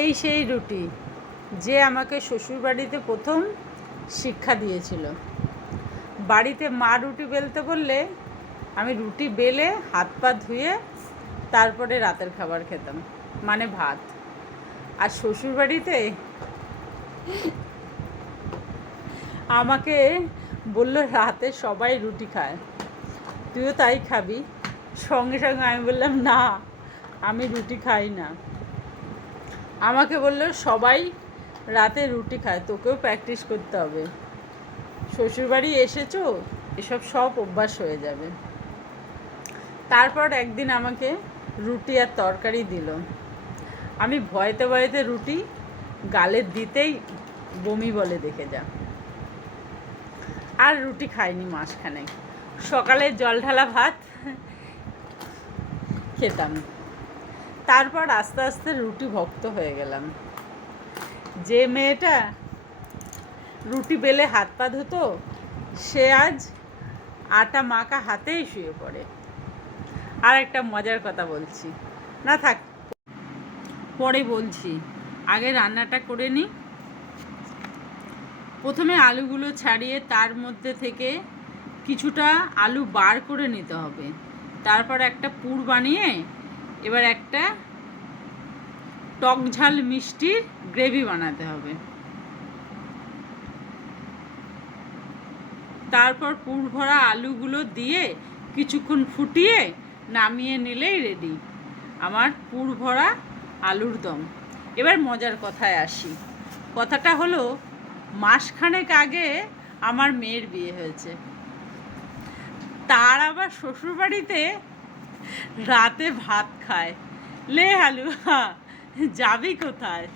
এই সেই রুটি যে আমাকে শ্বশুরবাড়িতে প্রথম শিক্ষা দিয়েছিল। বাড়িতে মা রুটি বেলতে বললে আমি রুটি বেলে হাত পা ধুয়ে তারপরে রাতের খাবার খেতাম, মানে ভাত। আর শ্বশুরবাড়িতে আমাকে বললো রাতে সবাই রুটি খায়, তুইও তাই খাবি। সঙ্গে সঙ্গে আমি বললাম না, আমি রুটি খাই না। আমাকে বললো সবাই রাতে রুটি খায়, তোকেও প্র্যাকটিস করতে হবে, শ্বশুরবাড়ি এসেছো এসব সব অভ্যাস হয়ে যাবে। তারপর একদিন আমাকে রুটি আর তরকারি দিল, আমি ভয়তে ভয়তে রুটি গালে দিতেই বমি বলে দেখে যা। আর রুটি খাইনি মাসখানেক। সকালে জল ঢালা ভাত খেতাম। তারপর আস্তে আস্তে রুটি ভক্ত হয়ে গেলাম। যে মেয়েটা রুটি বেলে হাত পা ধুতো সে আজ আটা মাখা হাতেই শুয়ে পড়ে। আর একটা মজার কথা বলছি, না থাক পরে বলছি, আগে রান্নাটা করে নিই। প্রথমে আলুগুলো ছাড়িয়ে তার মধ্যে থেকে কিছুটা আলু বার করে নিতে হবে। তারপর একটা পুর বানিয়ে এবার একটা টক ঝাল মিষ্টির গ্রেভি বানাতে হবে। তারপর পুর ভরা আলুগুলো দিয়ে কিছুক্ষণ ফুটিয়ে নামিয়ে নিলেই রেডি আমার পুর ভরা আলুর দম। এবার মজার কথায় আসি। কথাটা হলো, মাসখানেক আগে আমার মেয়ের বিয়ে হয়েছে, তার আবার শ্বশুরবাড়িতে রাতে ভাত খায়। লে হালু, যাবি কোথায়?